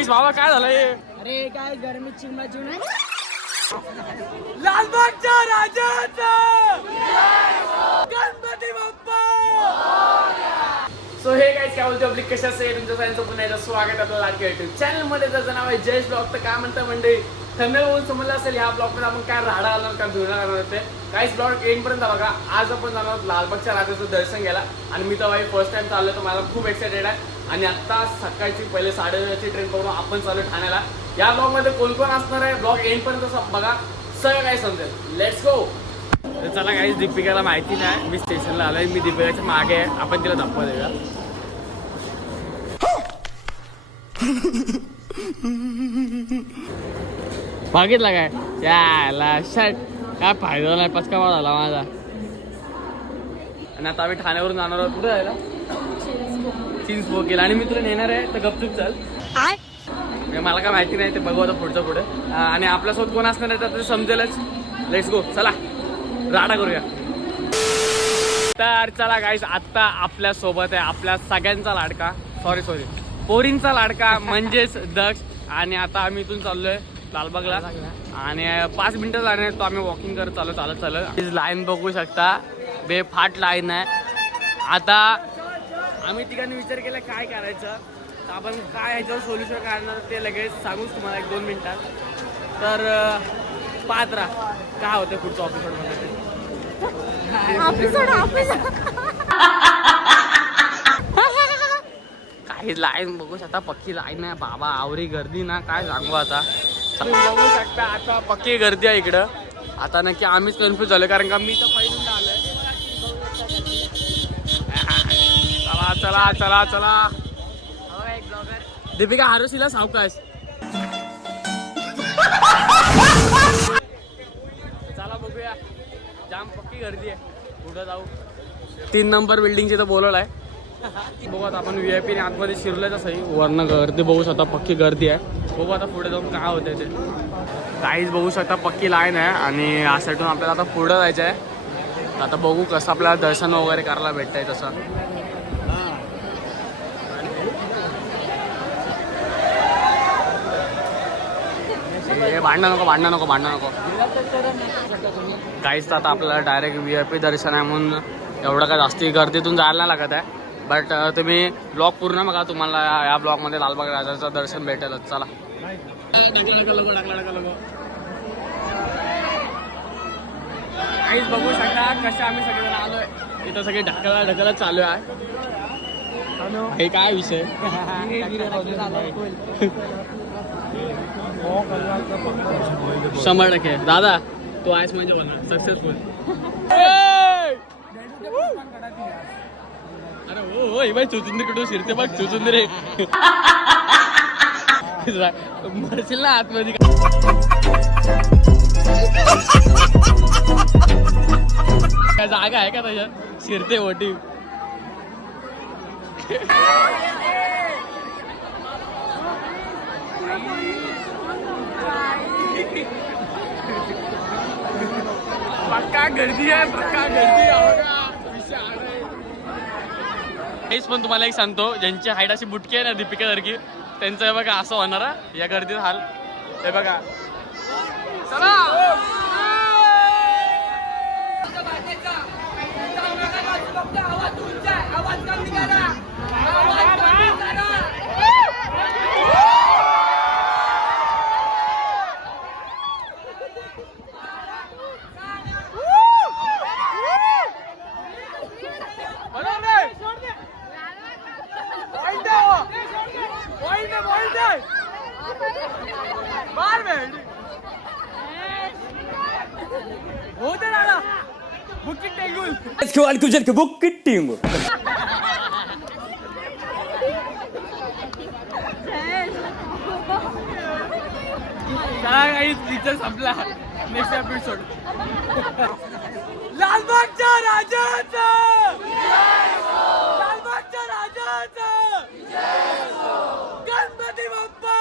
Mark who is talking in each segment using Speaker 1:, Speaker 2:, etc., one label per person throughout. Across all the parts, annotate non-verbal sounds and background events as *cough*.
Speaker 1: गाईस बाबा काय झालं हे?
Speaker 2: अरे काय गरमी चिमणा चिमणा
Speaker 1: लालबागच्या राजाचा गणपती बाप्पा! सो हे काय काय बोलतो आपली कशा आहे तुमच्या सगळ्यांचं पुन्हा एकदा स्वागत आहे आपल्या लाडक्या युट्यूब चॅनलमध्ये. त्याचं नाव आहे जयेश ब्लॉग. तर काय म्हणतं म्हणजे थंबनेल बघून समजलं असेल ह्या ब्लॉगमध्ये आपण काय राडा आलो काय भिवणार करणार होते काहीच ब्लॉग पर्यंत बघा. आज आपण जाणार लालबागच्या राजाचं दर्शन घ्यायला. आणि मी तर भाई फर्स्ट टाइम चाललो तर मला खूप एक्सायटेड आहे. आणि आता सकाळची पहिले साडेची ट्रेन पकडून आपण चालू ठाण्याला. या ब्लॉगमध्ये कोण कोण असणार आहे? ब्लॉग एंड पर्यंत बघा. सगळं काही समजेल. लेट्स गो तर चला काही दीपिकाला माहिती नाही. मी स्टेशनला आलोय. मी दीपिकाच्या मागे आहे. आपण तिला धप्पा देऊया बघितला काय? याला शर्ट काय फायदा नाही पचका झाला माझा. आणि आता आम्ही ठाण्यावरून जाणार आहोत. कुठे जायला? चीन्स केला. आणि मी तुला नेणार आहे तर गपचूप चल. म्हणजे मला काय माहिती नाही ते बघू आता पुढचं पुढे. आणि आपल्यासोबत कोण असणार आहे तर ते समजेलच. लेट्स गो चला. राडा करूया. तर चला गाईस आत्ता आपल्यासोबत आहे आपल्या सगळ्यांचा लाडका. सॉरी सॉरी पोरींचा लाडका म्हणजेच दक्ष. आणि आता आम्ही इथून चाललोय लालबागला. आणि पाच मिनिटं जाणार तो आम्ही वॉकिंग करत चालू चालत चालत. लाईन बघू शकता. बेफाट लाईन आहे. आता आम्ही ठिकाणी विचार केला काय करायचं? तर आपण काय ह्याच्यावर सोल्युशन काढणार ते लगेच सांगूच तुम्हाला एक दोन मिनिटात. तर पाहत राहा काय होतं पुढचं ऑफिसमध्ये काही लाईन बघू शकता पक्की लाईन आहे. बाबा आवरी गर्दी ना काय सांगू आता? बघू शकता आता पक्की गर्दी आहे इकडं. आता नक्की आम्हीच कन्फ्युज झालो कारण का मी तर पहिल्यांदा चला चला चला. दीपिका हारोशीला सावकाश चला बघूया. जाम पक्की गर्दी आहे. कुठं जाऊ. तीन नंबर बिल्डिंगची तर बोलवलं आहे. बघू आता आपण व्ही आय पी आतमध्ये शिरलोय सही वरनं गर्दी बघू शकता पक्की गर्दी आहे. बघू आता पुढे जाऊन काय होतंय ते. काहीच बघू शकता पक्की लाईन आहे. आणि यासाठून आपल्याला आता पुढं जायचं आहे आता बघू कसं आपल्याला दर्शन वगैरे करायला भेटतंय तसं. हे भांडणं नको भांडणं नको भांडणं नको. काहीच तर आता आपल्याला डायरेक्ट व्ही आय पी दर्शन आहे म्हणून एवढं काय जास्ती गर्दीतून जायला नाही लागत आहे. बट तुम्ही ब्लॉग पूर्ण बघा तुम्हाला या- या ब्लॉगमध्ये लालबाग राजाचं दर्शन भेटेलच. चला. काहीच बघू शकता कसे आम्ही सगळेजण आलोय. इथं सगळे ढकला ढकलत चालू आहे. हे काय विषय? *laughs* शंभर टक्के. दादा तू आहेस म्हणजे होणार सक्सेसफुल अरे हो हो ही बाई चुचुंदर कुठं शिरते बघ चुचुंदर. रे मरशील ना आतमध्ये. काय जागा आहे का त्याच्यात शिरते ओटी पक्का गर्दी आहे पक्का गर्दी आहे. हेच पण तुम्हाला एक सांगतो ज्यांची हाईट अशी बुटकी आहे ना दीपिका सारखी त्यांचं हे बघा असं होणार या गर्दीत हाल. हे बघा. चला! चला काही पिक्चर संपला। नेक्स्ट एपिसोड लालबागच्या राजाचा लालबागच्या राजाचा गणपती बाप्पा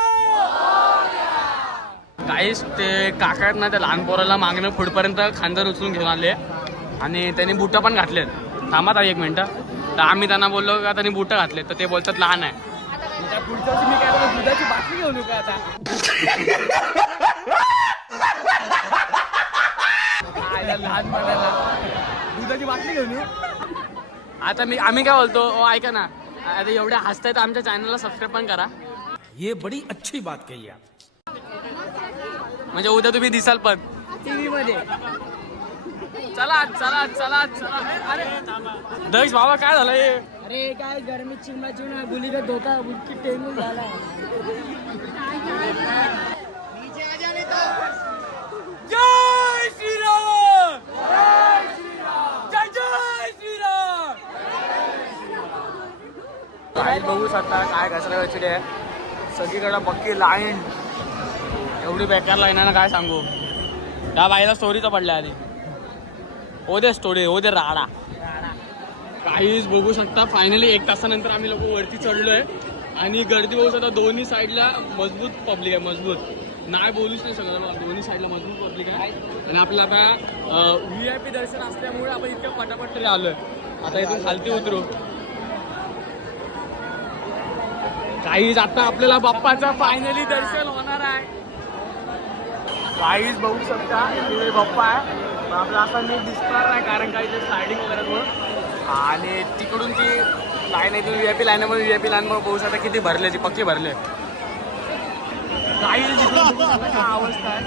Speaker 1: काहीच ते काका आहेत ना त्या लहान पोराला मागणं पुढपर्यंत खांदर उचलून घेऊन आले. आणि त्यांनी बुटं पण घातलेत. थांबा ताई एक मिनटं. तर आम्ही त्यांना बोललो का त्यांनी बुटं घातले तर ते बोलतात लहान आहे. आता? मी आम्ही काय बोलतो? ओ ऐका ना. आता एवढे हसतायत आमच्या चॅनलला सबस्क्राईब पण करा.
Speaker 3: ये बड़ी अच्छी बात कही आप।
Speaker 1: म्हणजे उद्या तुम्ही दिसाल पण.
Speaker 2: टीव्ही मध्ये
Speaker 1: चला चला चला चला. अरे दश भावा काय झालं हे
Speaker 2: अरे काय गरमी चिंबाची ना गुली का धोका बुटकी टेंगून झाला
Speaker 1: जय श्रीराम जय जय श्रीराम! काय बघू शकता काय घसरा आहे सगळीकडे पक्की लाईन. एवढी बेकार लाईन काय सांगू? त्या बाईला स्टोरीचा पडल्या आधी. हो दे स्टोरी हो दे राडा. काहीच बघू शकता. फायनली एक तासानंतर आम्ही लोक वरती चढलोय. आणि गर्दी बघू शकता दोन्ही साईडला मजबूत पब्लिक आहे मजबूत. नाही बोलूच नाही सगळं दोन्ही साईडला मजबूत पब्लिक आहे. आणि आपलं आता व्ही आय पी दर्शन असल्यामुळे आपण इतक्या पटापट तरी आलोय. आता इथून खालती उतरू. काहीच आता आपल्याला बाप्पाचं फायनली दर्शन होणार काहीच बघू शकता. इथे बाप्पा आहे. पण आपला असा नीट दिसणार नाही कारण काही ते स्लायडिंग वगैरे मुळे आणि तिकडून ती लाईन आहे ती V I P line V I P line बघू शकता किती भरले ती पक्की भरले. काही अवस्था आहे.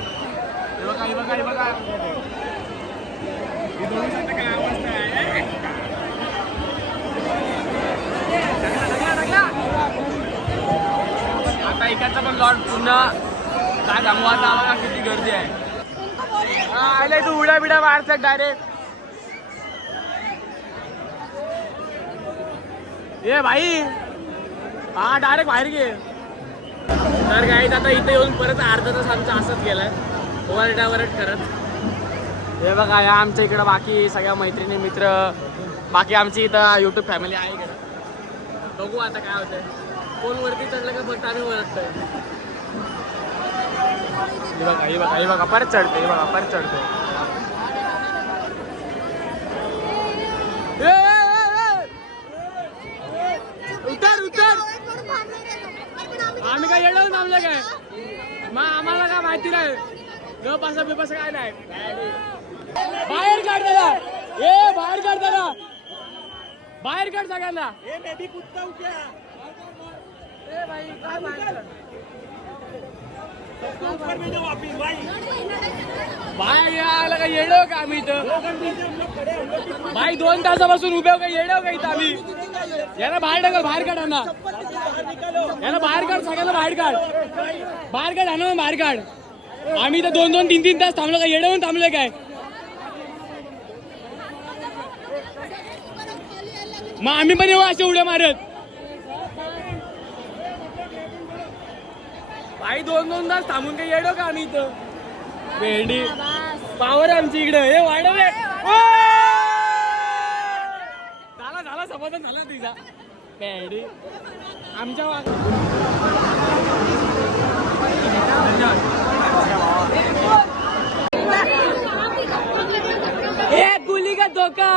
Speaker 1: हे बघा हे बघा हे बघा. बघू शकता काय अवस्था आहे. आता एकाचा पण लॉट पुन्हा काय सांगू आता आम्हाला किती गर्दी आहे. हा आले तू उड्या बिड्या मारतात डायरेक्ट ए भाई हा डायरेक्ट बाहेर घे. तर काही आता इथे येऊन परत अर्धा तास आमचा असंच गेलाय. ओव्हरटा करत. हे बघा या आमच्या इकडं बाकी सगळ्या मैत्रिणी मित्र बाकी आमची इथं युट्यूब फॅमिली आहे इकडं. बघू आता काय होतंय. फोनवरती वरती चढलं का फक्त आम्ही वरतोय हे बघा हे बघा हे बघा परत चढते हे बघा परत चढते ए, ए, ए, ए. उतर उतर! आम्ही काय येणार थांबलं काय मग आम्हाला काय माहिती नाही. न पासा बिपासा काय नाही. बाहेर काढ त्याला. ए बाहेर काढ त्याला. बाहेर काढ सगळ्यांना. ए भाई काय बाहेर बाहेर यायला काय येडो का आम्ही इथं? भाई दोन तासापासून उभे का? येडो का इथं आम्ही? याला बाहेर टाकल बाहेर काढ ना याला बाहेर काढ सगळ्यांना बाहेर काढ. बाहेर काढ आणा बाहेर काढ. आम्ही इथं दोन दोन तीन तीन तास थांबलो का? येडवून थांबलोय काय? मग आम्ही पण येऊ असे उड्या मारत. भाई दोन दोन तास थांबून काही येडो का आम्ही इथं? भेंडी. पावर आमची इकडे. हे वाढवले झाला झाला समाधान झाला तिचा. भेंडी. आमच्या
Speaker 2: एक गुली का धोका.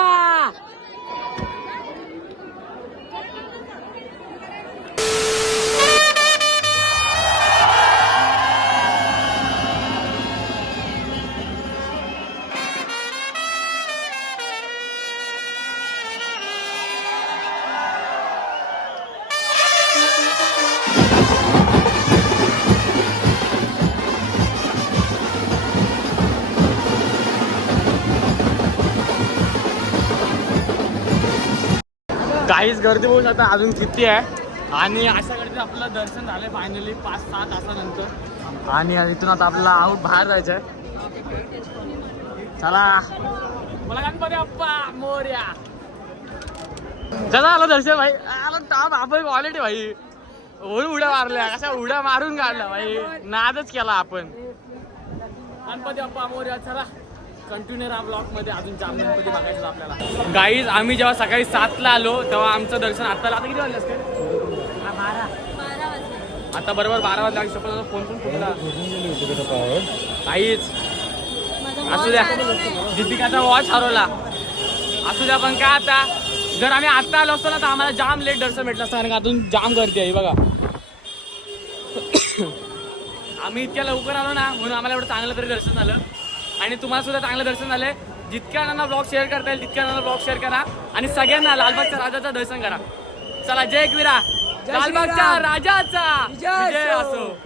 Speaker 1: काहीच गर्दी बघू शकता अजून किती आहे? आणि अशा गर्दीत आपलं दर्शन झालं फायनली पाच सहा तासानंतर. आणि इथून आता आपल्याला आऊट बाहेर जायचं आहे. चला. मला गणपती अप्पा मोर्या. चला आलं दर्शन भाई. आलं टॉप आपण क्वालिटी भाई. होळी उड्या मारल्या कशा उड्या मारून काढल्या भाई. नादच केला आपण. गणपती अप्पा मोर्या चला. कंटिन्यू राहा ब्लॉकमध्ये अजून जाम बघायचं आपल्याला. गाईज आम्ही जेव्हा सकाळी सातला आलो तेव्हा आमचं दर्शन आता आता किती वाजले असते आता बरोबर बारा वाजता शपथ फोन पण फुटला काहीच असू द्या. दीपिकाचा वॉच हरवला. असू द्या पण काय आता? जर आम्ही आत्ता आलो असतो ना तर आम्हाला जाम लेट दर्शन भेटलं असतं. कारण का अजून जाम गर्दी आहे बघा. *coughs* आम्ही इतक्या लवकर आलो ना म्हणून आम्हाला एवढं चांगलं तरी दर्शन झालं. आणि तुम्हाला सुद्धा चांगलं दर्शन झालंय. जितक्या जणांना ब्लॉग शेअर करता येईल तितक्या जणांना ब्लॉग शेअर करा. आणि सगळ्यांना लालबागच्या राजाचं दर्शन करा. चला जय एकविरा.
Speaker 2: जय
Speaker 1: लालबागच्या. राजाचा. विजय
Speaker 2: असो.
Speaker 1: असो.